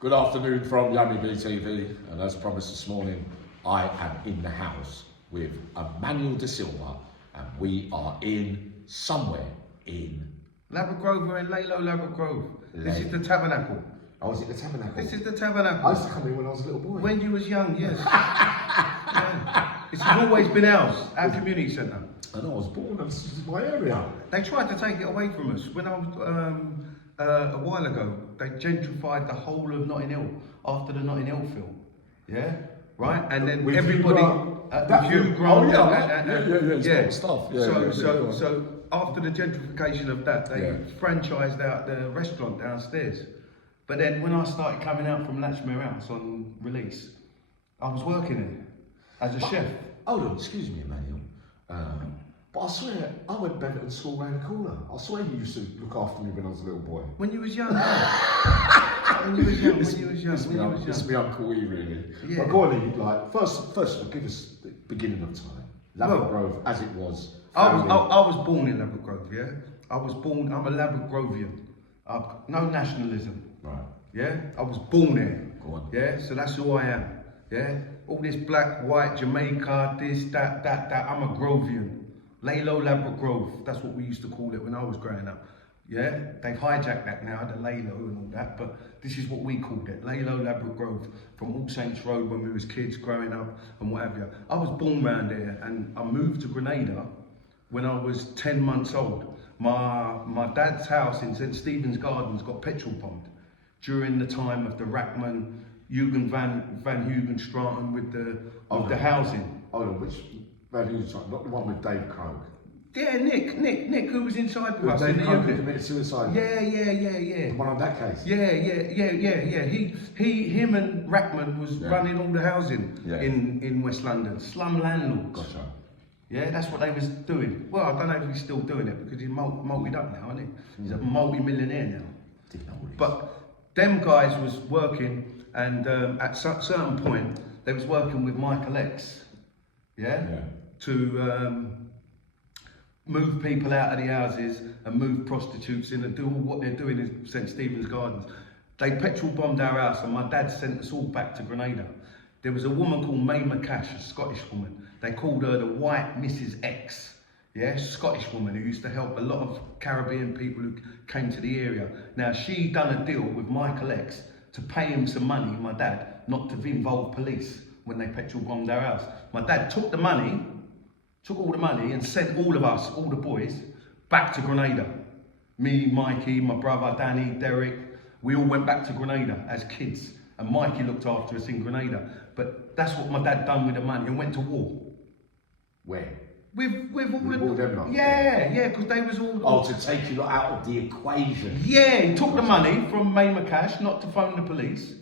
Good afternoon from Yummy BTV, and as promised this morning, I am in the house with EMMANUEL De Silva, and we are in somewhere in Labrador, we're in Lalo, Labrador. This is the Tabernacle. Oh, is it the Tabernacle? This is the Tabernacle. I used to come in when I was a little boy. When you was young, yes. Yeah. This has always been ours, our community centre. And I was born, and this is my area. They tried to take it away from us. When I was, a while ago, they gentrified the whole of Notting Hill after the Notting Hill film. Yeah? Right? And then With everybody... Hugh Grant. Yeah. Stuff. So after the gentrification of that, they franchised out the restaurant downstairs. But then when I started coming out from Latchmere House on release, I was working there as a chef. Hold on, excuse me, Emmanuel. But I swear, I went Beverton School round the corner. I swear you used to look after me when I was a little boy. When you was young, when you was young. It's my Uncle E, really. Yeah. But go on, like, first of all, give us the beginning of time. Labrador Grove, as it was. I was born in Labrador Grove, yeah? I'm a Labradorian. No nationalism. Right. Yeah? I was born there. Go on. Yeah? So that's who I am. Yeah? All this black, white, Jamaica, this, that. I'm a Grovian. Lalo Labrador Grove. That's what we used to call it when I was growing up. Yeah? They've hijacked that now, the Lalo and all that, but this is what we called it. Lalo Labrador Grove, from All Saints Road when we was kids growing up and what have you. I was born round there and I moved to Grenada when I was 10 months old. My dad's house in St. Stephen's Gardens got petrol bombed during the time of the Rackman, Van Hugenstraten with the housing. Hold on, which Van Hugenstraten? Not the one with Dave Croke. Yeah, Nick, who was inside with us Dave in the Croke unit. committed suicide. Yeah. The one on that case. Yeah. Him and Rackman was running all the housing in West London. Slum landlords. Gotcha. Yeah, that's what they was doing. Well, I don't know if he's still doing it because he's multied up now, isn't he? He's a multi-millionaire now. But them guys was working, and at a certain point, they was working with Michael X, to move people out of the houses and move prostitutes in and do what they're doing in St. Stephen's Gardens. They petrol bombed our house, and my dad sent us all back to Grenada. There was a woman called May McCash, a Scottish woman. They called her the White Mrs. X. Yeah, Scottish woman who used to help a lot of Caribbean people who came to the area. Now, she done a deal with Michael X to pay him some money, my dad, not to involve police when they petrol bombed our house. My dad took all the money and sent all of us, all the boys, back to Grenada. Me, Mikey, my brother, Danny, Derek, we all went back to Grenada as kids. And Mikey looked after us in Grenada. But that's what my dad done with the money and went to war. Where? With all them lot? Yeah, because they was all... Oh, to take you lot out of the equation. Yeah, he took the money from May McCash, not to phone the police,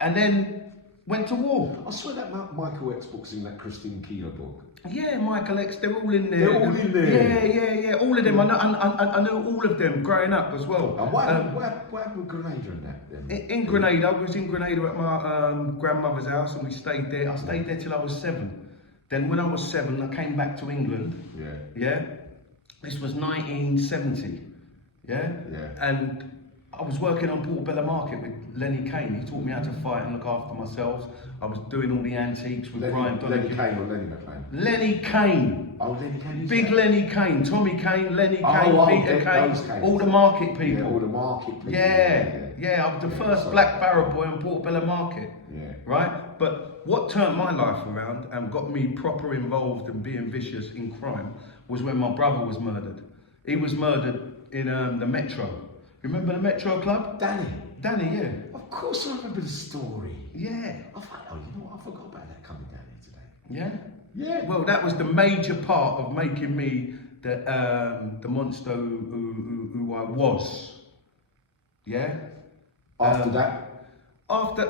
and then went to war. I swear that Michael X book's in that Christine Keeler book. Yeah, Michael X, they're all in there. They're all in there. Yeah, all of them. I know all of them growing up as well. And what happened with Grenada and that then? In Grenada, I was in Grenada at my grandmother's house, and we stayed there. I stayed there till I was 7. Then when I was 7, I came back to England. Yeah. This was 1970. Yeah. And I was working on Portobello Market with Lenny Kane. He taught me how to fight and look after myself. I was doing all the antiques with Brian Donahue. Lenny Kane or Lenny McLean? Lenny Kane. Oh, Lenny Kane. Big Lenny Kane. Tommy Kane, Lenny Kane, Peter Kane. All the market people. Yeah, all the market people. Yeah. I was the first black barrow boy on Portobello Market. Yeah. Right? But what turned my life around and got me proper involved and being vicious in crime was when my brother was murdered. He was murdered in the Metro. Remember the Metro Club? Danny, yeah. Of course I remember the story. Yeah. You know what? I forgot about that coming down here today. Yeah? Well, that was the major part of making me the monster who I was. Yeah? After that? After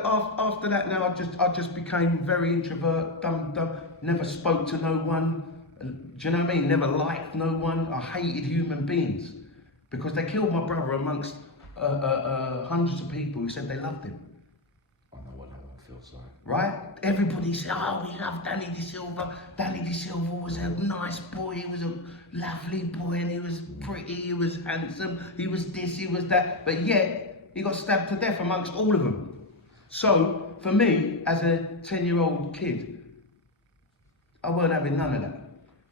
that, now I just became very introvert, dumb, never spoke to no one. Do you know what I mean? Never liked no one. I hated human beings because they killed my brother amongst hundreds of people who said they loved him. I know what that feels like. Right? Everybody said, oh, we love Danny De Silva. Danny De Silva was a nice boy. He was a lovely boy, and he was pretty. He was handsome. He was this. He was that. But yet he got stabbed to death amongst all of them. So, for me, as a 10-year-old kid, I weren't having none of that.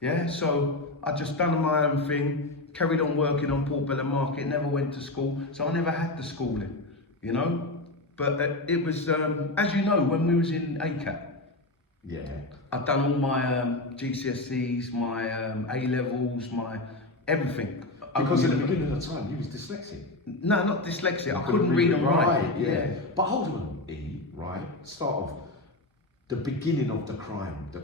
Yeah, so I just done my own thing, carried on working on Portobello Market, never went to school, so I never had the schooling, you know. But it was, as you know, when we was in ACAT, Yeah. I've done all my GCSEs, my A-levels, my everything. Because at the beginning of the time, you was dyslexic. No, not dyslexic. I couldn't read and write. Yeah. But hold on, E, right? Start off. The beginning of the crimes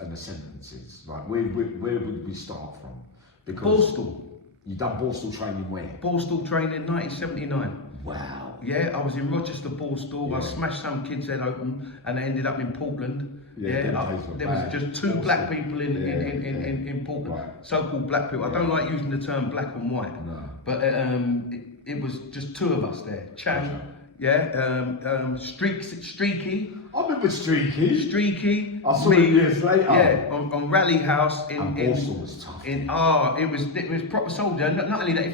and the sentences, right? Where would we start from? Because Borstal. You done Borstal training where? Borstal training, 1979. Wow. Yeah, I was in Rochester Borstal. Yeah. I smashed some kid's head open, and I ended up in Portland. Yeah, There was just two black people in Portland, right. So-called black people. I don't like using the term black and white, No. but it was just two of us there. Chang, Streaky. I remember Streaky. I saw me, it years later. Yeah, on Rally House and Borstal was tough. It was proper soldier. Not only that,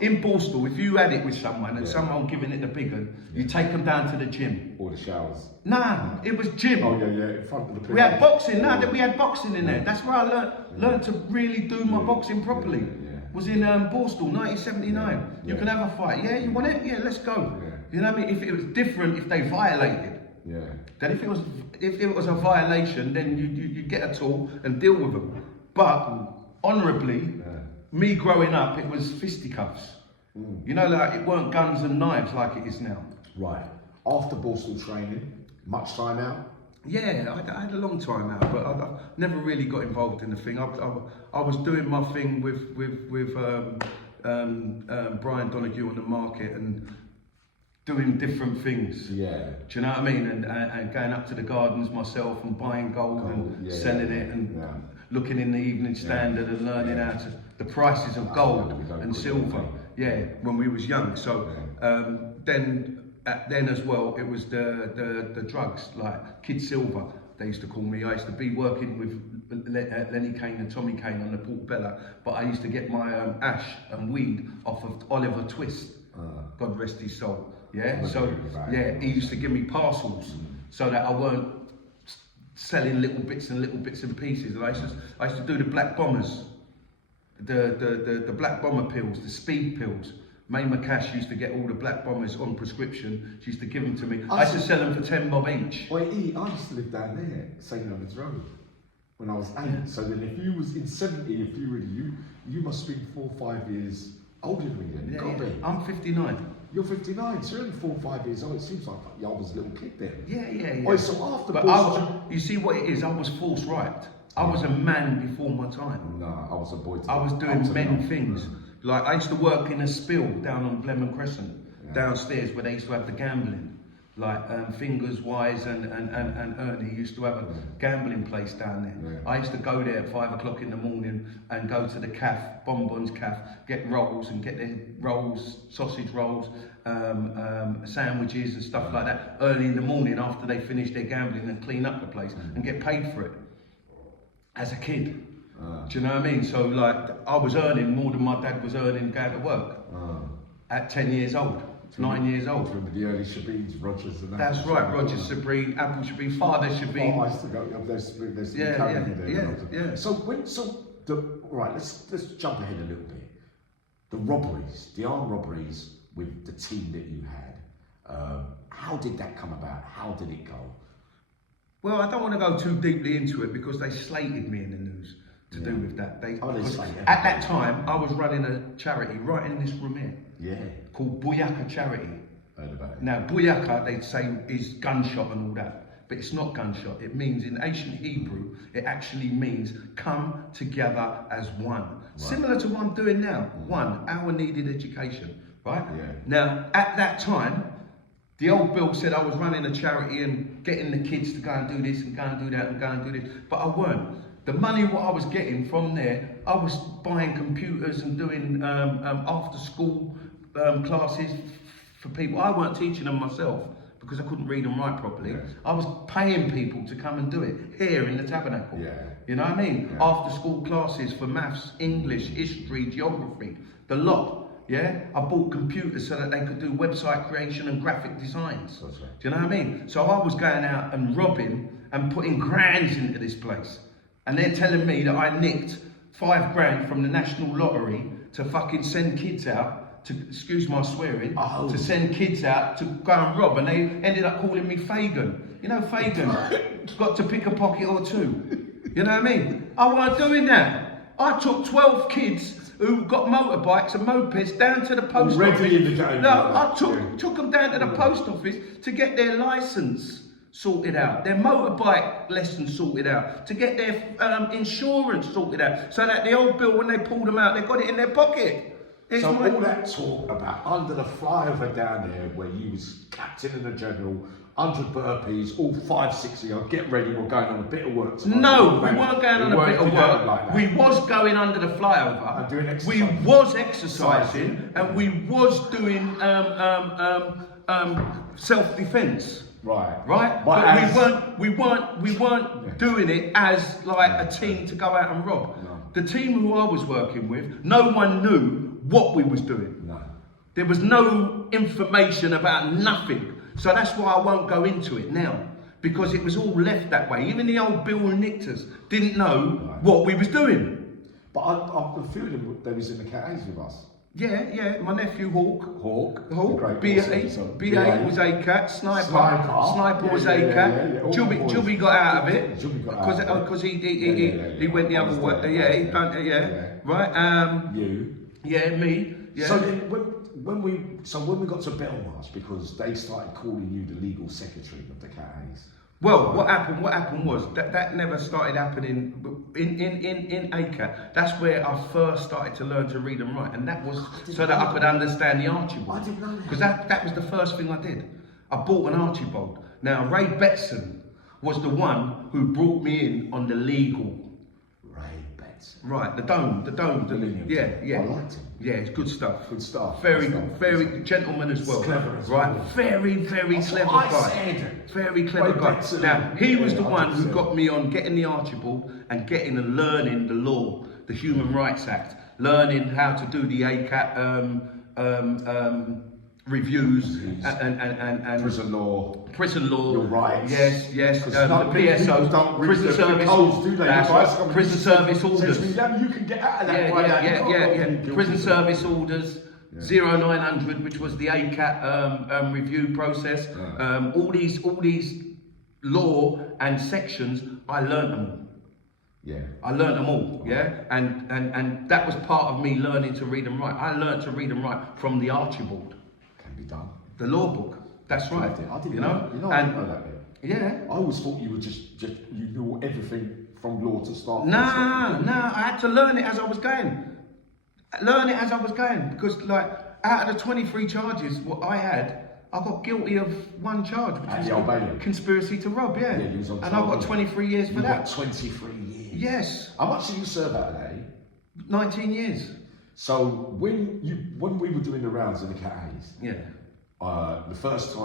in Borstal, if you had it with someone and someone giving it the big one, you take them down to the gym. Or the showers. Nah, it was gym. Oh yeah, in front of the people. We had boxing. We had boxing in there. That's where I learned to really do my boxing properly. Yeah. Was in Borstal, 1979. You can have a fight. Yeah, you want it? Yeah, let's go. Yeah. You know what I mean? If it was different, if they violated. Yeah. Then if it was a violation, then you get a tool and deal with them. But honourably, me growing up, it was fisticuffs. You know, like it weren't guns and knives like it is now. Right. After Borstal training, much time out? Yeah, I had a long time out, but I never really got involved in the thing. I was doing my thing with Brian Donaghy on the market and doing different things. Yeah. Do you know what I mean? And going up to the gardens myself and buying gold and selling it and looking in the Evening Standard and learning how to the prices of gold and silver. Yeah, when we was young. So then as well, it was the drugs like Kid Silver. They used to call me. I used to be working with Lenny Kane and Tommy Kane on the Portobello, but I used to get my ash and weed off of Oliver Twist. God rest his soul. Yeah, so he used to give me parcels so that I weren't selling little bits and pieces. And I used to do the black bombers, the black bomber pills, the speed pills. May McCash used to get all the black bombers on prescription. She used to give them to me. I used to sell them for 10 bob each. Wait, I used to live down there, St. Leonard's Road, when I was 8. Yeah. So then if you was in 70, if you were you must be 4 or 5 years older than me then. Yeah. I'm 59. You're 59, so you're only 4 or 5 years old. It seems like I was a little kid then. Yeah. Oh, so after you see what it is, I was force raped. I was a man before my time. No, I was a boy. I was doing men things. Like I used to work in a spill down on Blenheim Crescent, downstairs where they used to have the gambling. Like Fingers, Wise and Ernie used to have a gambling place down there. Yeah. I used to go there at 5 o'clock in the morning and go to the caff, Bonbons caff, get rolls and get their rolls, sausage rolls, sandwiches and stuff like that early in the morning after they finish their gambling and clean up the place and get paid for it. As a kid. Do you know what I mean? So like I was earning more than my dad was earning going to work at 10 years old. 9 years old. Remember the early Shabines, Rogers and that? That's right, Roger Sabrine, Apple Shabine, Father Shabine. Oh, I used to go up there, there's right, let's jump ahead a little bit. The robberies, the armed robberies with the team that you had, how did that come about? How did it go? Well, I don't want to go too deeply into it because they slated me in the news to do with that. At that time, I was running a charity right in this room here. Yeah. Called Buyaka Charity. Heard about it. Now, Buyaka, they'd say, is gunshot and all that. But it's not gunshot. It means, in ancient Hebrew, it actually means come together as one. Right. Similar to what I'm doing now. One, our needed education. Right? Yeah. Now, at that time, the old Bill said I was running a charity and getting the kids to go and do this and go and do that and go and do this. But I weren't. The money what I was getting from there, I was buying computers and doing after school classes for people. I weren't teaching them myself because I couldn't read and write properly. Yeah. I was paying people to come and do it here in the Tabernacle. Yeah. You know what I mean? Yeah. After school classes for maths, English, history, geography, the lot. Yeah, I bought computers so that they could do website creation and graphic designs. That's right. Do you know what I mean? So I was going out and robbing and putting grands into this place. And they're telling me that I nicked £5 from the National Lottery to fucking send kids out to, excuse my swearing, to send kids out to go and rob. And they ended up calling me Fagin. You know Fagin, got to pick a pocket or two. You know what I mean? I wasn't doing that. I took 12 kids who got motorbikes and mopeds down to the post office. In the game. No, I took them down to the post office to get their license sorted out, their motorbike lesson sorted out, to get their insurance sorted out, so that the old bill, when they pulled them out, they got it in their pocket. So all that talk about under the flyover down there, where you was captain and a general, 100 burpees, all 5, 6 of you, get ready, we're going on a bit of work tonight. No, we weren't going on a bit of work. Like we was going under the flyover. And doing exercise. We was exercising, and we was doing self-defense. Right. But we weren't doing it as like a team to go out and rob. No. The team who I was working with, no one knew what we was doing. No. There was no information about nothing. So that's why I won't go into it now, because it was all left that way. Even the old Bill and Nictors didn't know what we was doing. But I'm feeling they was in the Cat A's with us. Yeah, my nephew Hawk, B8 was A-Cat, Sniper was A-Cat, Jubby got out of it, because he went the other way, right, me, yeah. So then, when we got to Belmarsh, because they started calling you the legal secretary of the Cat A's. Well, what happened was that never started happening in ACAT. That's where I first started to learn to read and write, and that was so that I could understand the Archibald. I didn't know that. Because that was the first thing I did. I bought an Archibald. Now, Ray Betson was the one who brought me in on the legal. Ray Betson. Right, the dome. Yeah. I liked him. Yeah, it's good stuff. Good stuff. Very gentleman as well. Clever as right, well. very clever guy. Very clever guy. Now, he was the one who got me on getting the Archibald and getting and learning the law, the Human Rights Act, learning how to do the ACAT reviews and prison law, your rights. Yes, the PSO, prison service orders. That's right, prison service orders. You can get out of that. Yeah. Prison service orders. 0900, which was the ACAT review process. All these law and sections, I learned them all. Yeah. I learned them all, yeah? And that was part of me learning to read and write. I learned to read and write from the Archibald. Can be done. The law book. That's right. I didn't you know. I didn't know that bit. Yeah. I always thought you were just you knew everything from law to start. No, I had to learn it as I was going. Because like out of the 23 charges what I had, I got guilty of one charge, which was conspiracy to rob, Yeah, you was on and I got 23 years for that. Got 23 years. Yes. How much did you serve out of that? 19 years. So when we were doing the rounds in the Cat A's, the first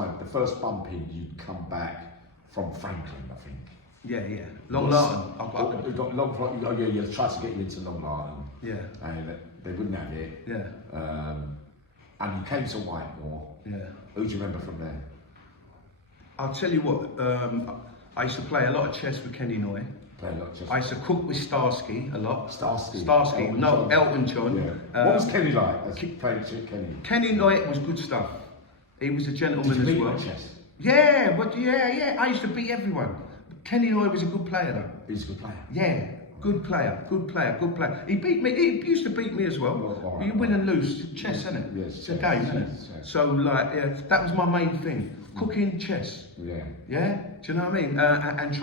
bumping, you'd come back from Franklin, I think. Yeah. Long Larton. You got Long. You tried to get you into Long Larton. Yeah. And they wouldn't have it. Yeah. And you came to Whitemore. Yeah. Who do you remember from there? I'll tell you what. I used to play a lot of chess with Kenny Noy. I used to cook with Starsky a lot. Starsky. Elton John. Yeah. What was Kenny like as playing Kenny? Kenny Noy was good stuff. He was a gentleman Did you as well. beat chess? Yeah. I used to beat everyone. Kenny Noy was a good player though. He was a good player. Yeah. Good player. He beat me. He used to beat me as well. You win and lose. Chess, isn't it? Yes. It's a game, isn't it? Yes. So that was my main thing. Cooking, chess. Yeah. Yeah. Do you know what I mean? And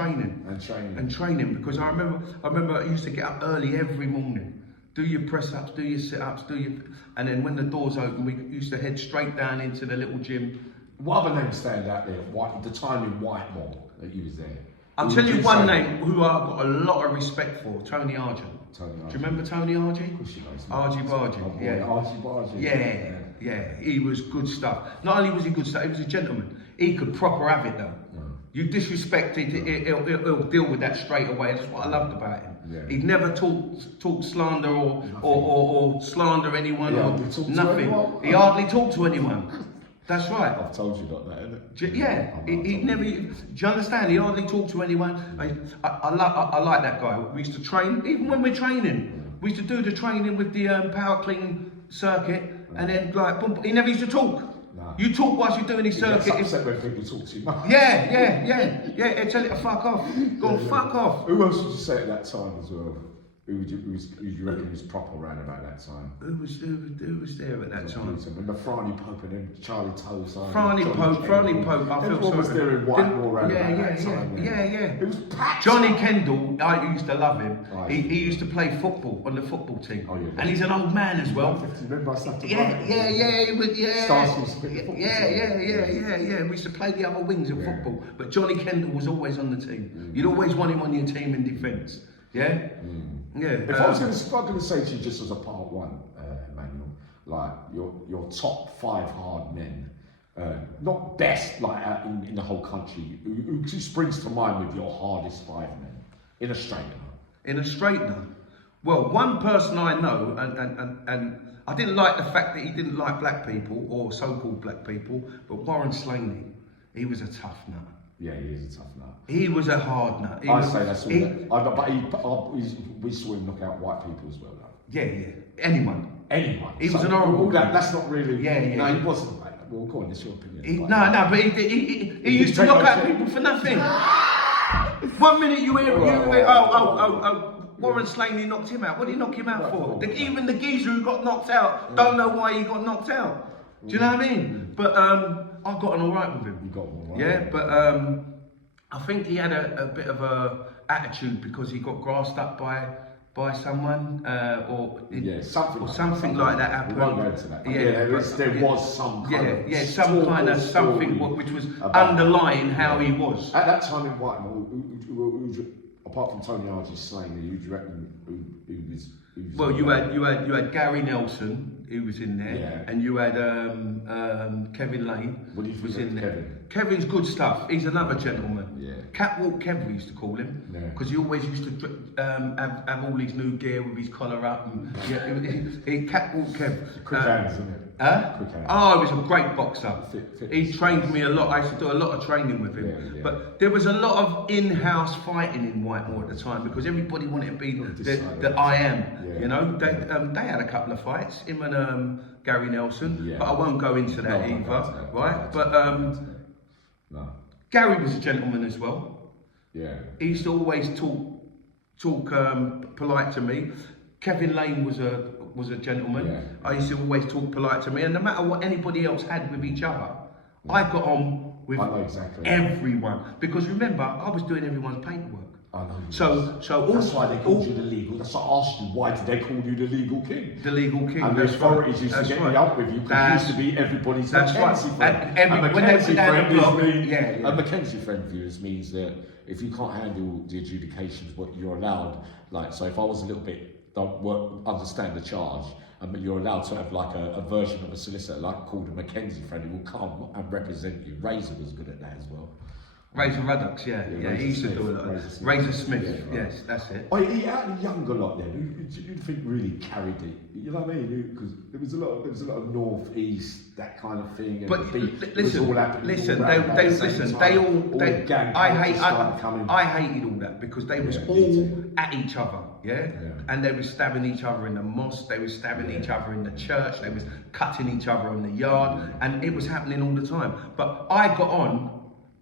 training. Because I remember I used to get up early every morning. Do your press ups, do your sit ups, and then when the doors open, we used to head straight down into the little gym. What other names stand out there? The time in Whitemore that you was there. I'll tell you one name who I've got a lot of respect for, Tony Argent. Do you remember Tony Argent? Of course you know. Argy Bargy, Argy Bargy. Yeah, he was good stuff. Not only was he good stuff, he was a gentleman. He could proper have it though. You disrespect it, he'll deal with that straight away. That's what I loved about him. Yeah. He'd never talk slander or slander anyone or nothing. He hardly talked to anyone. That's right. I've told you not that, innit? Yeah, he never. Do you understand? He hardly talked to anyone. I like that guy. We used to train, even when we're training. We used to do the training with the power clean circuit, and then like, boom, he never used to talk. No. You talk whilst you're doing his circuit. He gets upset when people talk to you. Yeah. Tell it to fuck off. Go on, fuck off. Who else would you say at that time as well? Who you reckon was proper around about that time? Who was there at that time? Remember Franny Pope and then Charlie Toes? Franny Pope. I feel everyone was there in Whitemore around about that time. Yeah. It was packed. Johnny Kendall, I used to love him. Right. He used to play football on the football team. Oh, yeah. And he's an old man as well. Remember I stuff to Yeah. Stars used to play football. Yeah. We used to play the other wings of football. But Johnny Kendall was always on the team. You'd always want him on your team in defence. Yeah? Yeah. If I was going to say to you just as a part one, Emmanuel, like your top 5 hard men, not best like in the whole country, who springs to mind with your hardest 5 men in a straightener? In a straightener? Well, one person I know, and I didn't like the fact that he didn't like black people, or so-called black people, but Warren Slaney, he was a tough nut. Yeah, he is a tough nut. He was a hard nut. Say that's all. We saw him knock out white people as well, though. Yeah. Anyone. He was an horrible guy. That's not really. Yeah. No, he wasn't. Like, well, go on. It's your opinion. But he used to knock out people for nothing. 1 minute you hear, Warren Slaney knocked him out. What did he knock him out for? Even the geezer who got knocked out don't know why he got knocked out. Do you know what I mean? But I got on all right with him. You got on all right. Yeah, but I think he had a bit of a attitude because he got grassed up by someone, something like that happened. We won't go into that. Yeah, there was some kind of something which was underlying how he was. At that time in Whitemore, apart from Tony Argy's Slaney, who do you reckon who was? Well, you had Gary Nelson, who was in there, and you had Kevin Lane, What do you was think in of there. Kevin? Kevin's good stuff. He's another gentleman. Yeah. Catwalk Kev, we used to call him, because he always used to have all his new gear with his collar up. And, Catwalk Kev. Quick hands, isn't it? Quick hands. Oh, he was a great boxer. Fit He trained me a lot. I used to do a lot of training with him. Yeah. But there was a lot of in-house fighting in Whitemore at the time because everybody wanted to be the I am. Yeah. You know, they had a couple of fights, him and Gary Nelson. But I won't go into that either, right? But no. Gary was a gentleman as well. Yeah. He used to always talk polite to me. Kevin Lane was a gentleman. Yeah. I used to always talk polite to me, and no matter what anybody else had with each other, I got on with everyone. Because remember, I was doing everyone's paperwork. I know. So that's why they called you the legal. That's why I asked you, why did they call you the legal king? The legal king. And the authorities used to get me up with you because you used to be everybody's Mackenzie friend. And Mackenzie friend views means that if you can't handle the adjudications, what you're allowed, like, so if I was a little bit, understand the charge, but you're allowed to have like a version of a solicitor, like called a Mackenzie friend, who will come and represent you. Razor was good at that as well. Razor Ruddocks, he used to do a lot. Razor Smith, yes, that's it. Oh, he had a younger lot then. Who you think really carried it? You know what I mean? Because there was a lot of north east, that kind of thing. And but listen, I hated all that because they was all at each other, and they were stabbing each other in the mosque, they were stabbing each other in the church, they was cutting each other in the yard, and it was happening all the time. But I got on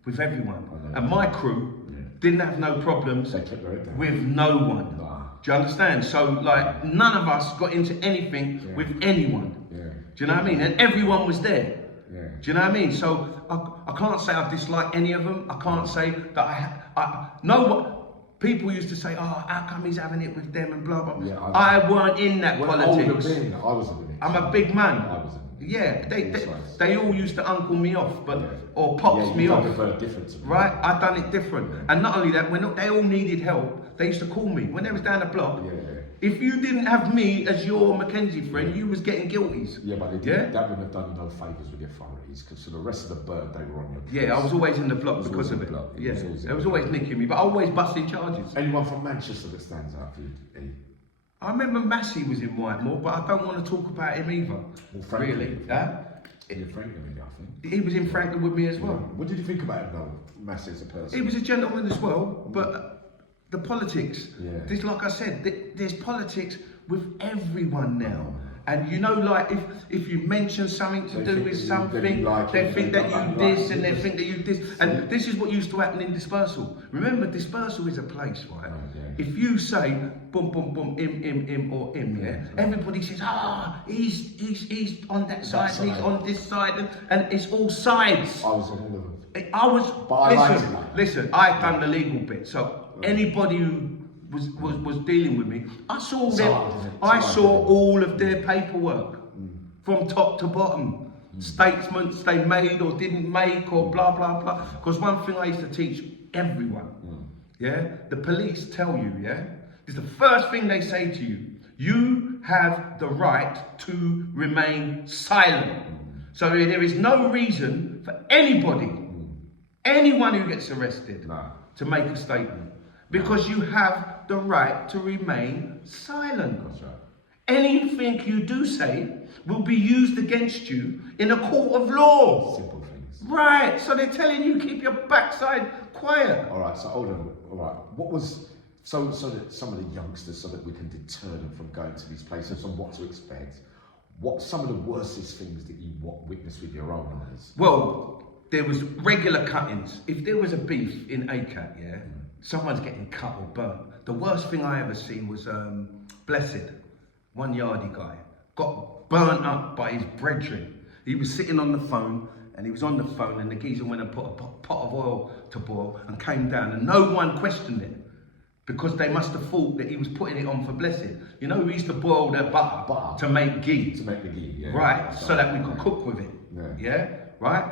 with everyone, and my crew didn't have no problems with no one. Do you understand? So like none of us got into anything with anyone. Do you know what I mean? And everyone was there. Do you know what I mean? So I can't say I dislike any of them. I can't say that I know what people used to say. Oh, how come he's having it with them and blah blah. I weren't in that politics. I was a bit. I'm a big man. They all used to uncle me off, or pops me off. Right? I done it different. And not only that, they all needed help, they used to call me. When they was down the block, If you didn't have me as your Mackenzie friend, you was getting guilties. Yeah, but they didn't, that wouldn't have done you no favours with your authorities, because for the rest of the bird, they were on your case. Yeah, I was always in the block because of it. Yeah, there was always nicking me, but always busting charges. Anyone from Manchester that stands out for you, E? I remember Massey was in Whitemore, but I don't want to talk about him either. Well, Franklin, really? In Franklin, I think. He was in Franklin with me as well. What did you think about him though, Massey as a person? He was a gentleman as well, but the politics. Yeah. This, like I said, there's politics with everyone now. And you know, like if you mention something to do with something, they think that you this and they think that you this. And this is what used to happen in dispersal. Remember, dispersal is a place, right? If you say boom, boom, boom, him, or him, yeah, everybody says, he's on that side, he's on this side, and it's all sides. I was on all of them. I was. Listen, I done the legal bit, so anybody who was dealing with me, I saw them. I saw all of their paperwork from top to bottom. Statements they made or didn't make, or blah blah blah. Because one thing I used to teach everyone, yeah, the police tell you, yeah, it's the first thing they say to you. You have the right to remain silent. So there is no reason for anybody, anyone who gets arrested, to make a statement. Because you have the right to remain silent. That's right. Anything you do say will be used against you in a court of law. Simple things. Right, so they're telling you keep your backside quiet. All right, so hold on. All right, what was so that some of the youngsters, so that we can deter them from going to these places and what to expect? What some of the worstest things that you witnessed with your own eyes? Well, there was regular cuttings. If there was a beef in ACAT, yeah, someone's getting cut or burnt. The worst thing I ever seen was Blessed, one yardie guy, got burnt up by his brethren. He was sitting on the phone, and he was on the phone, and the geezer went and put a pot of oil to boil and came down, and no one questioned it, because they must have thought that he was putting it on for Blessed. You know, we used to boil their butter to make ghee. To make the ghee, yeah. Right, so that we could cook with it. Yeah, right?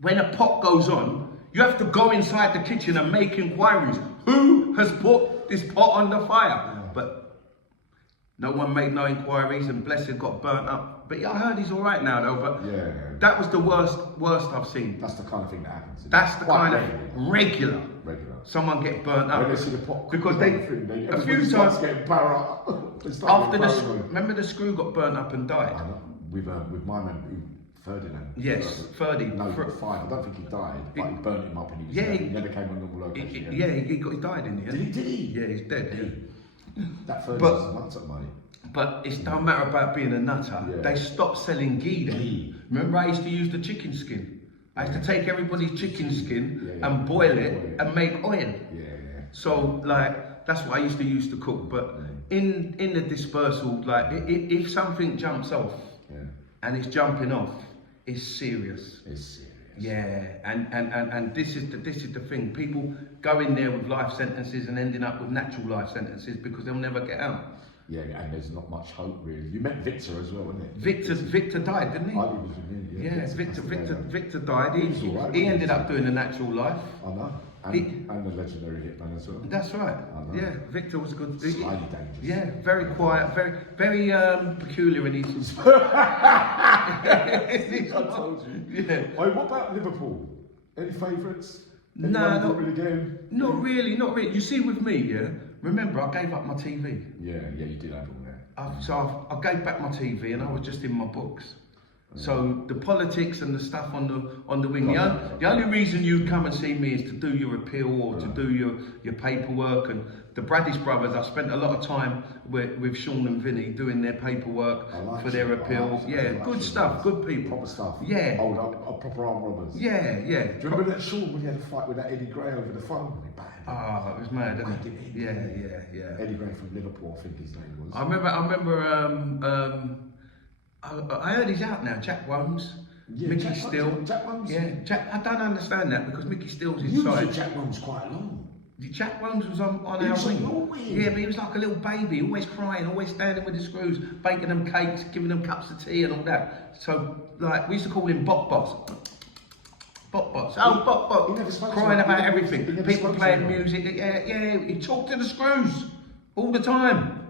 When a pot goes on, you have to go inside the kitchen and make inquiries. Who has put this pot on the fire? But no one made no inquiries, and Blessed got burnt up. But yeah, I heard he's all right now though, but that was the worst I've seen. That's the kind of thing that happens. That's the kind of regular. Someone get burnt up. When they see the pot, because a few times getting power after remember the screw got burnt up and died? With my man, Ferdinand. Yes, Ferdy. No, fine. I don't think he died, but he burnt him up and he never came on normal location. He died in the end. Did he? Yeah, he's dead. That Ferdinand was a nutter, mate. But it don't matter about being a nutter. Yeah. They stopped selling ghee then. Remember, I used to use the chicken skin. I used to take everybody's chicken skin and boil it and make oil. So, like, that's what I used to cook. But in the dispersal, like, if something jumps off and it's jumping off, it's serious. It's serious. Yeah, and this is the thing. People go in there with life sentences and ending up with natural life sentences because they'll never get out. Yeah, and there's not much hope really. You met Victor as well, wasn't it? Victor died, didn't he? I was with me, yeah, Victor died. He ended up doing a natural life. I know. And the legendary hitman as well. That's right. Yeah, Victor was a good. Slightly dangerous. Yeah, very quiet, very peculiar in his. I told you. Yeah. What about Liverpool? Any favourites? No, not really. You see, with me, yeah. Remember, I gave up my TV. Yeah, you did have all that. So I gave back my TV, and I was just in my books. So the politics and the stuff on the wing. The only reason you come and see me is to do your appeal or to do your paperwork. And the Bradish brothers, I spent a lot of time with Sean and Vinny doing their paperwork for their appeal. Good stuff, good people. Proper stuff. Yeah. Proper armed robbers. Yeah. Do you remember that Sean when he had a fight with that Eddie Gray over the phone? It was mad, didn't it? Yeah. Eddie Gray from Liverpool, I think his name was. I remember. I heard he's out now, Jack Womes, Mickey Steele. Jack Womes? Yeah, I don't understand that because Mickey Steele's inside. You was Jack Womes quite long. Jack Womes was on our wing. Yeah, but he was like a little baby, always crying, always standing with the screws, baking them cakes, giving them cups of tea and all that. So, like, we used to call him Bot Bots. Bot Bots. Oh, Bot Bot. Crying about everything. People playing music. Yeah, he talked to the screws. all the time.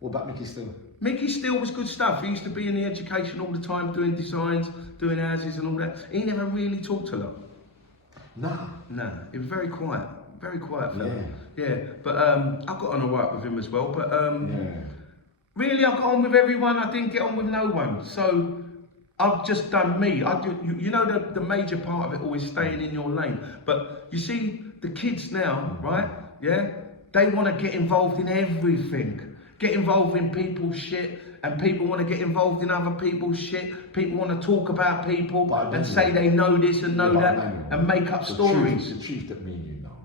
What about Mickey Steele? Mickey Steele was good stuff. He used to be in the education all the time, doing designs, doing houses and all that. He never really talked a lot. Nah. Nah, he was very quiet fella. Yeah. But I got on alright with him as well. But Yeah. really, I got on with everyone. I didn't get on with no one. So I've just done me. You know, the major part of it all is staying in your lane. But you see, the kids now, right? Yeah, they want to get involved in everything. Get involved in people's shit, and people want to get involved in other people's shit. People want to talk about people and say they know this and know that, and make up stories. The truth that me and you know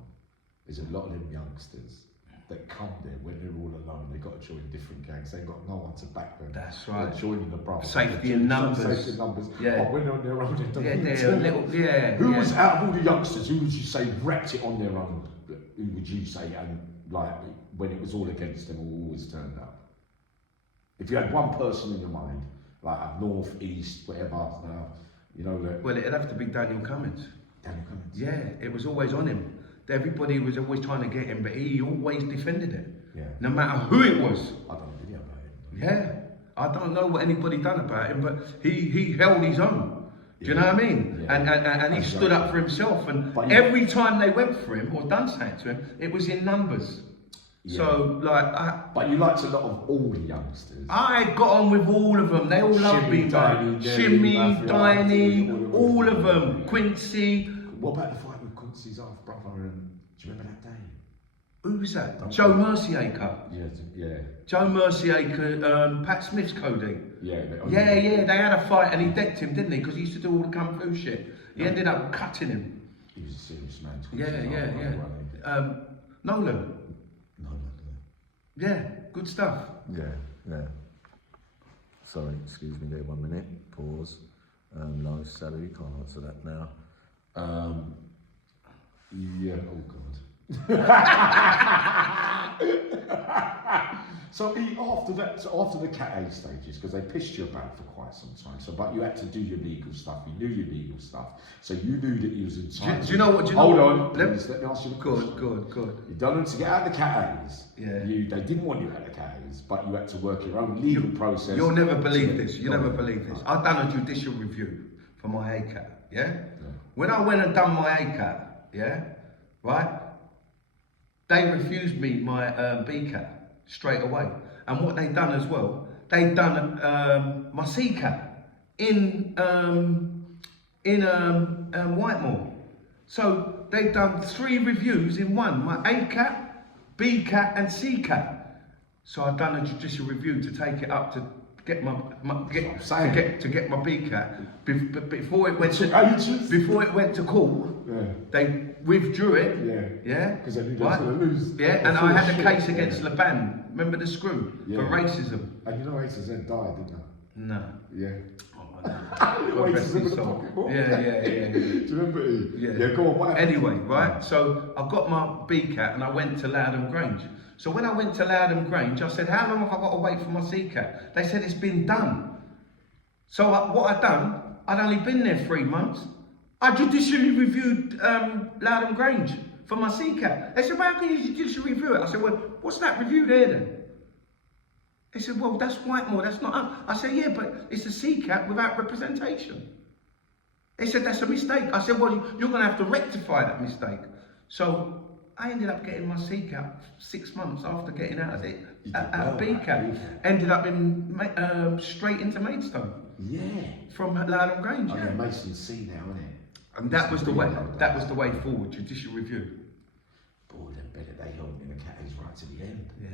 is a lot of them youngsters that come there when they're all alone. They got to join different gangs. They got no one to back them. That's right. They're joining the brothers. Safety in numbers. Safety in numbers. Yeah. Oh, when they're on their own, they don't Yeah, need they're to. a little. Yeah. Who yeah. was out of all the youngsters? Who would you say wrecked it on their own? Who would you say, and like when it was all against them, who always turned up? If you had one person in your mind, like up north, east, whatever, you know that. Well, it'd have to be Daniel Cummins. Daniel Cummins. Yeah, it was always on him. Everybody was always trying to get him, but he always defended it. Yeah. No matter who it was. I don't know a video about him. Yeah. I don't know what anybody done about him, but he held his own. Do you know what I mean? Yeah. And he stood up for himself. And every time they went for him or done something to him, it was in numbers. Yeah. So, like, but you liked a lot of all the youngsters. I got on with all of them. They all loved me, man. Shimmy, Diney, all of them. Quincy. What about the fight with Quincy's half brother? And do you remember that day? Who was that? Joe Mercyacre. Yeah. Joe Mercyacre, Pat Smith's Cody. Yeah. They had a fight and he decked him, didn't he? Because he used to do all the kung fu shit. He ended up cutting him. He was a serious man. Yeah. Nolan. Yeah, good stuff. Yeah. Sorry, excuse me there 1 minute. Pause. No salary, can't answer that now. Yeah, oh God. So after the Cat A stages, because they pissed you about for quite some time. So, but you had to do your legal stuff. You knew your legal stuff. So you knew that he was entitled. Do you know what? Hold on, please. Let me ask you a question. Good. You done them to get out of the Cat A's. Yeah. They didn't want you out of the Cat A's, but you had to work your own legal process. You'll never believe this. You never believe this. I've done a judicial review for my ACAT. Yeah. When I went and done my ACAT, right, they refused me my BCAT straight away. And what they done as well, they done my CCAT in Whitemore. So they done 3 reviews in one: my ACAT, BCAT, and CCAT. So I done a judicial review to take it up to get my BCAT. Before it went to court, they withdrew it. Yeah. Because they knew they were going to lose. Yeah, and I had a case against Laban. Remember the screw for racism. And you know racism died, didn't they? No. Yeah. Oh, God rest his soul. Yeah. Do you remember it? Yeah, go on. What happened? Anyway, right, so I got my BCAT and I went to Loudham Grange. So when I went to Loudham Grange, I said, how long have I got to wait for my CCAT? They said it's been done. So what I done, I'd only been there 3 months. I judicially reviewed Loudham Grange for my CCAT. They said, well, how can you judicially review it? I said, well, what's that review there then? They said, well, that's Whitemore, that's not us. I said, yeah, but it's a CCAT without representation. They said, that's a mistake. I said, well, you're going to have to rectify that mistake. So I ended up getting my CCAT 6 months after getting out of it, out of BCAT. Ended up in straight into Maidstone. Yeah. From Loudham Grange. Yeah, Mason C now, isn't it? And that was the way. That was the way forward. Judicial review. Boy, they held me in the Cat A's right to the end. Yeah,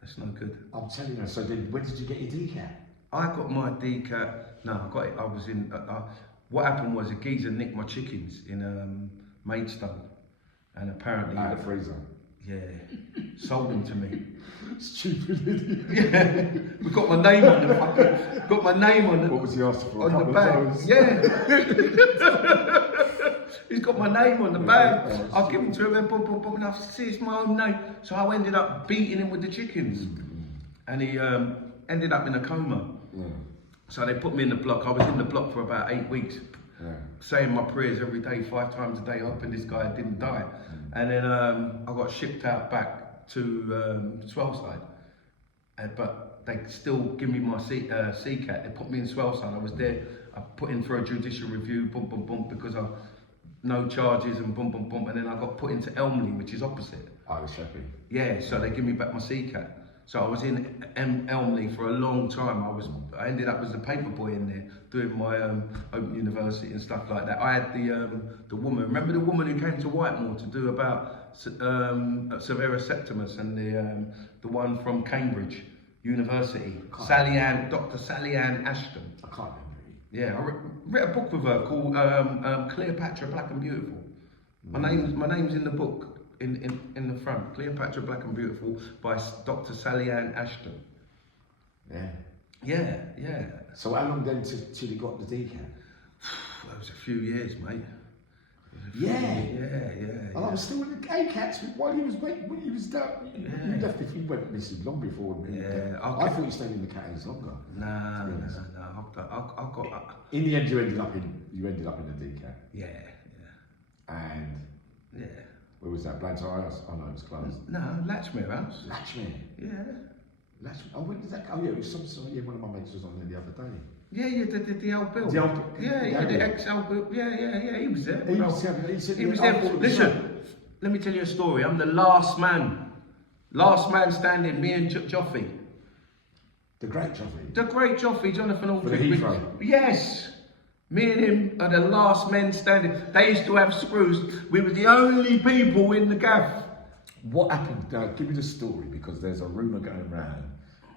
that's no good. I'm telling you. So then, when did you get your DCAT? I got my DCAT. No, I got it. I was in. What happened was a geezer nicked my chickens in Maidstone, and apparently Out of the freezer. Yeah, sold them to me. Stupid idiot. Yeah, we got my name on the fucking. Got my name on the. What was he asking for? On the bag. Yeah. He's got my name on the bag. I'll give him to him and I see it's my own name. So I ended up beating him with the chickens, and he ended up in a coma. So they put me in the block. I was in the block for about 8 weeks, saying my prayers every day, 5 times a day, hoping this guy didn't die. And then I got shipped out back to Swellside, but they still give me my CCAT. They put me in Swellside. I was there. I put in for a judicial review, boom, boom, boom, because I no charges and boom, boom, boom, and then I got put into Elmley, which is opposite. Irish Sheppey. Yeah, so they give me back my CCAT. So I was in Elmley for a long time. I ended up as a paper boy in there, doing my Open University and stuff like that. I had the woman, remember the woman who came to Whitemore to do about Severa Septimus, and the one from Cambridge University, Dr. Sally Ann Ashton. I can't remember. Yeah, I read a book with her called Cleopatra Black and Beautiful. My name's in the book. In the front, Cleopatra Black and Beautiful by Dr. Sally Ann Ashton. Yeah. Yeah. So how long then till you got the decan? That was a few years, mate. Yeah. And I was still in the ACATs while he was waiting. When he was done. You left if you went missing long before me. Yeah. I thought you stayed in the Cattons longer. No. I got. In the end, you ended up in the decan. Yeah. And. Yeah. Where was that? Blantyre House? Oh no, it was closed. No, Latchmere House. Latchmere? Yeah. Latchmere. Oh, when did that go? Oh yeah, it was yeah, one of my mates was on there the other day. Yeah, the old Bill. The old, the ex-old Bill. Yeah, he was there. He was there. Listen, let me tell you a story. I'm the last man standing, me and Joffy. The great Joffy? The great Joffy, Jonathan Aldridge. For the Heathrow? Yes. Me and him are the last men standing. They used to have screws. We were the only people in the gaff. What happened? Now, give me the story, because there's a rumour going around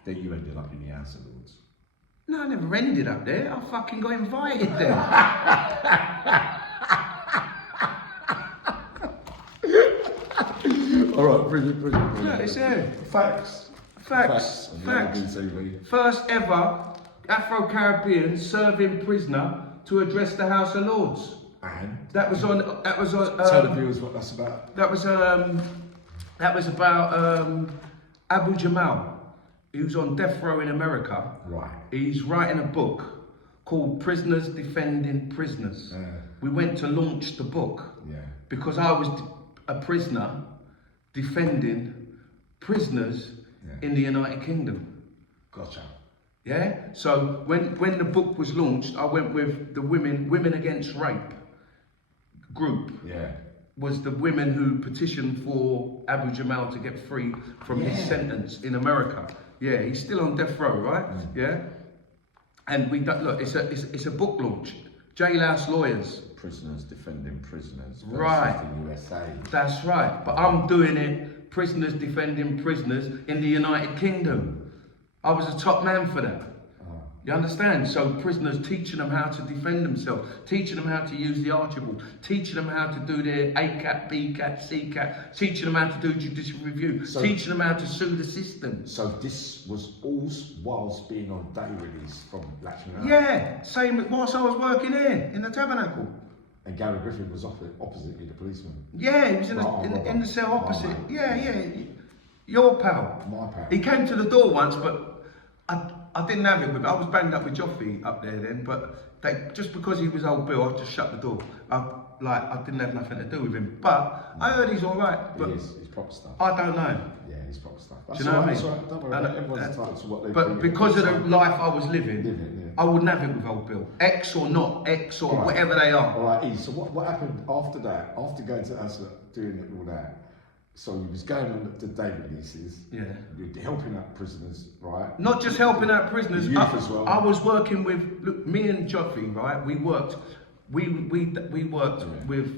that you ended up in the House of Lords. No, I never ended up there. I fucking got invited there. All right, brilliant. Yeah, it's there. Facts. Facts. First ever Afro-Caribbean serving prisoner to address the House of Lords. And that was on. Tell the viewers what that's about. That was about Abu Jamal. He was on death row in America. Right. He's writing a book called Prisoners Defending Prisoners. We went to launch the book. Yeah. Because I was a prisoner defending prisoners in the United Kingdom. Gotcha. Yeah. So when the book was launched, I went with the Women Against Rape group. Yeah. Was the women who petitioned for Abu Jamal to get free from his sentence in America. Yeah, he's still on death row, right? Yeah. And we look, it's a book launch. Jailhouse Lawyers. Prisoners Defending Prisoners. Right. The USA. That's right. But I'm doing it. Prisoners Defending Prisoners in the United Kingdom. I was a top man for that. You understand? So prisoners, teaching them how to defend themselves, teaching them how to use the Archibald, teaching them how to do their ACAT, BCAT, CCAT, teaching them how to do judicial review, teaching them how to sue the system. So this was all whilst being on day release from Latchmere? Yeah, same whilst I was working here in the Tabernacle. And Gary Griffin was opposite you, the policeman? Yeah, he was in the cell opposite. Yeah. Your pal. My pal. He came to the door once, but I didn't have it with. I was banged up with Joffy up there then, but just because he was old Bill, I just shut the door. I didn't have nothing to do with him. But I heard he's all right. But he's proper stuff. I don't know. Yeah, he's proper stuff. Do you know what I mean? Right. Don't worry about it. Everyone's entitled to what they But because of the life I was living, I wouldn't have it with old Bill. Ex or not ex or whatever they are. All right, E. So what happened after that? After going to us doing it all that. So you was going on the day releases. Yeah. You're helping out prisoners, right? Not just helping out prisoners. The youth as well. I was working with me and Joffy, right? We worked with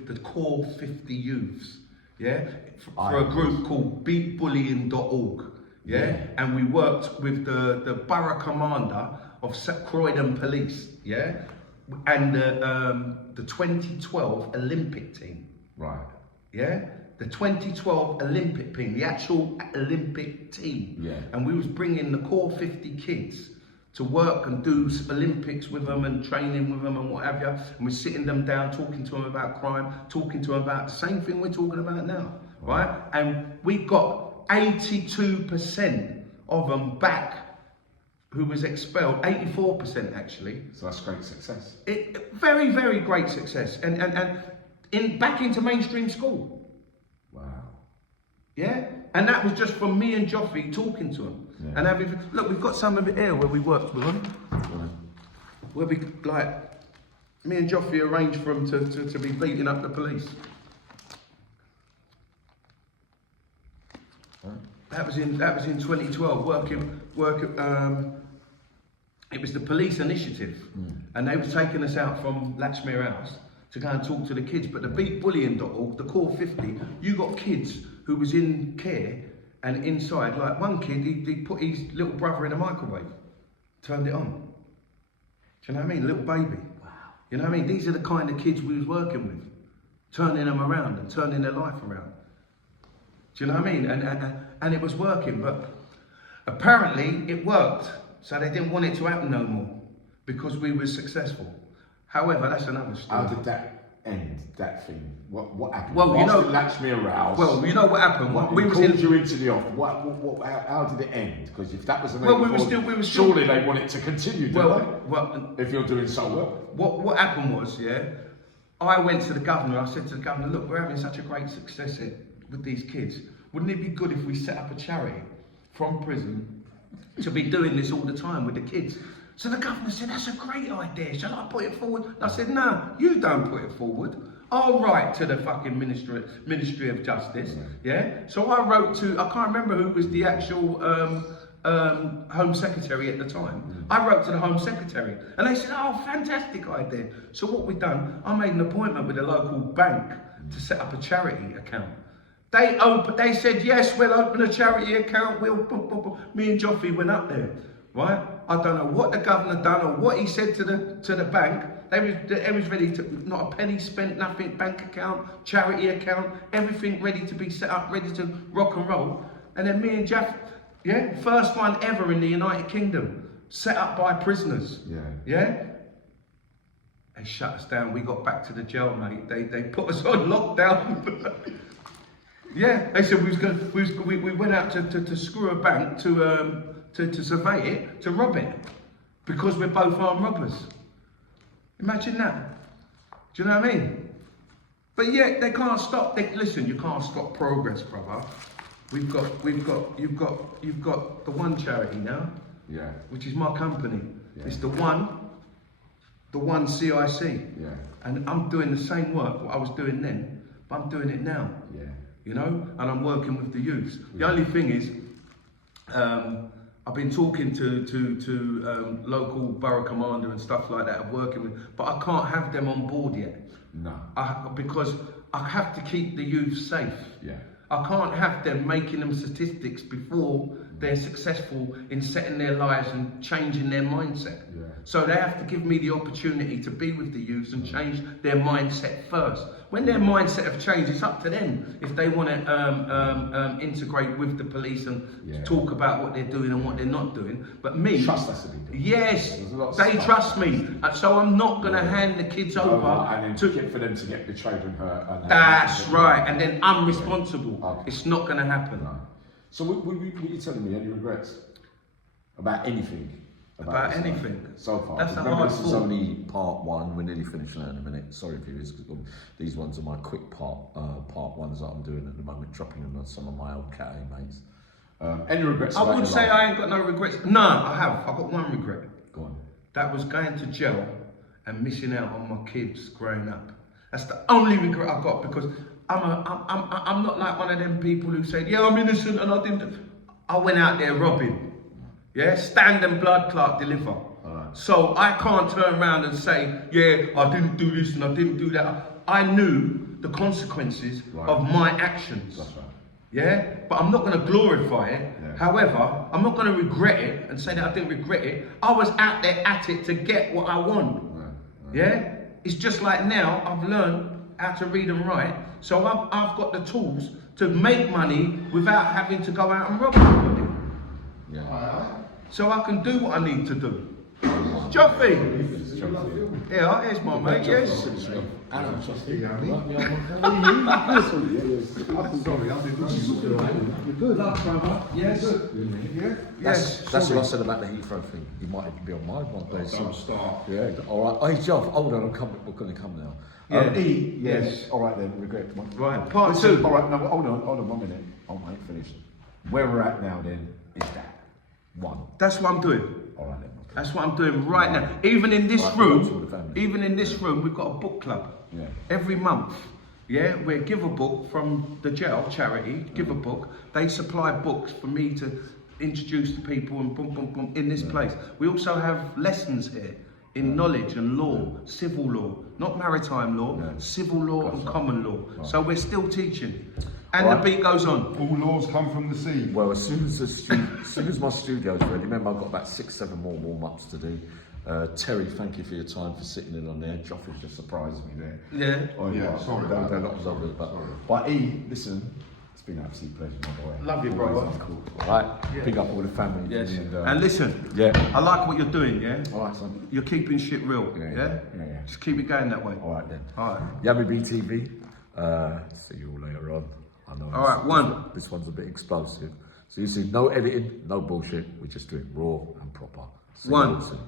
the core 50 youths, for a group called beatbullying.org, and we worked with the borough commander of Croydon Police, and the 2012 Olympic team, right? Yeah. The 2012 Olympic team, the actual Olympic team. Yeah. And we was bringing the core 50 kids to work and do Olympics with them and training with them and what have you. And we're sitting them down, talking to them about crime, talking to them about the same thing we're talking about now, right? And we got 82% of them back who was expelled, 84% actually. So that's great success. Very, very great success. And back into mainstream school. Wow. Yeah, And that was just from me and Joffrey talking to him. Yeah. And having, look, we've got some of it here where we worked with him. Where we, like, me and Joffrey arranged for him to be beating up the police. That was in 2012. It was the police initiative, and they were taking us out from Latchmere House to go and talk to the kids. But the beatbullying.org, the core 50, you got kids who was in care and inside. Like one kid, he put his little brother in a microwave, turned it on. Do you know what I mean? Little baby. Wow. You know what I mean? These are the kind of kids we was working with, turning them around and turning their life around. Do you know what I mean? And it was working, but apparently it worked. So they didn't want it to happen no more because we were successful. However, that's another story. How did that end, that thing? What happened? Well, you know, Latchmere House. Well, you know what happened. We called you into the office. How did it end? Because if that was the main surely they want it to continue, don't they? If you're doing so well. What happened was, yeah, I went to the governor. I said to the governor, look, we're having such a great success here with these kids. Wouldn't it be good if we set up a charity from prison to be doing this all the time with the kids? So the governor said, that's a great idea. Shall I put it forward? And I said, no, you don't put it forward. I'll write to the fucking Ministry of Justice. Yeah. So I wrote to, I can't remember who was the actual Home Secretary at the time. I wrote to the Home Secretary and they said, oh, fantastic idea. So what we've done, I made an appointment with a local bank to set up a charity account. They said, yes, we'll open a charity account. Me and Joffrey went up there, right? I don't know what the governor done or what he said to the bank. They was ready to, not a penny spent, nothing, bank account, charity account, everything ready to be set up, ready to rock and roll. And then me and Jeff, yeah, first one ever in the United Kingdom, set up by prisoners. Yeah. They shut us down. We got back to the jail, mate. They put us on lockdown. Yeah, they said we went out to screw a bank, to survey it, to rob it, because we're both armed robbers. Imagine that. Do you know what I mean? But yeah, they can't stop. Listen, you can't stop progress, brother. You've got the one charity now. Yeah. Which is my company. Yeah. It's the one CIC. Yeah. And I'm doing the same work what I was doing then, but I'm doing it now. Yeah. You know, and I'm working with the youths. The only thing is, I've been talking to local borough commander and stuff like that, I'm working with, but I can't have them on board yet. No. Because I have to keep the youth safe. Yeah. I can't have them making them statistics before they're successful in setting their lives and changing their mindset. Yeah. So they have to give me the opportunity to be with the youths and change their mindset first. When their mindset have changed, it's up to them if they want to integrate with the police and talk about what they're doing and what they're not doing. But me, trust has to be done. Yes, they trust me, so I'm not going to hand the kids over and then for them to get betrayed and hurt. That's right, and then I'm responsible. Okay. It's not going to happen. No. So were you telling me any regrets about anything? About anything so far. That's this is only part one. We're nearly finishing that in a minute. Sorry, viewers, because these ones are my quick part ones that I'm doing at the moment, dropping them on some of my old cat mates. Any regrets? I would say I ain't got no regrets. No, I have. I've got one regret. Go on. That was going to jail and missing out on my kids growing up. That's the only regret I've got, because I'm not like one of them people who say, yeah, I'm innocent and I didn't. I went out there robbing. Yeah, stand and blood clot deliver. So I can't turn around and say, yeah, I didn't do this and I didn't do that. I knew the consequences of my actions. That's right. Yeah, but I'm not going to glorify it. Yeah. However, I'm not going to regret it and say that I didn't regret it. I was out there at it to get what I want. Right. Yeah, it's just like now I've learned how to read and write, so I've got the tools to make money without having to go out and rob somebody. Yeah. So I can do what I need to do. Joffrey! Yeah, here's my mate, yes. Alan, Sorry, I've been good. Yes. Yes. That's what I said about the Heathrow thing. He might even be on mine one day. Don't start. Yeah, all right. Hey, Jeff, hold on, we're going to come now. Yeah. E, yes. All right then, regret. Right, part Listen, two. all right, no, hold on 1 minute. I ain't finished. Where we're at now then is that one. That's what I'm doing. All right then. That's what I'm doing right now. Even in this Right, for the room, family. even in this room, we've got a book club. Yeah. Every month. Yeah, we give a book from the jail charity, give a book. They supply books for me to introduce to people and boom, boom, boom in this place. We also have lessons here in knowledge and law, civil law, not maritime law, civil law and common law. So we're still teaching. And the beat goes on. All laws come from the sea. Well, as soon as my studio's ready, remember I've got about 6-7 more warm-ups to do. Terry, thank you for your time for sitting in on there. Joffrey just surprised me there. Yeah. Oh, Yeah, sorry There about were that. lots of others, but Sorry. but E, listen, it's been an absolute pleasure, my boy. Love you, Always brother. cool. Right, big up all the family. Yes. And, And listen, yeah. I like what you're doing, yeah? All right, son. You're keeping shit real, yeah? Yeah. Just keep it going that way. All right then. All right. Yummy BTV. See you all later on. I know. All right, one. This one's a bit explosive. So you see, no editing, no bullshit. We just do it raw and proper. See you One. all soon.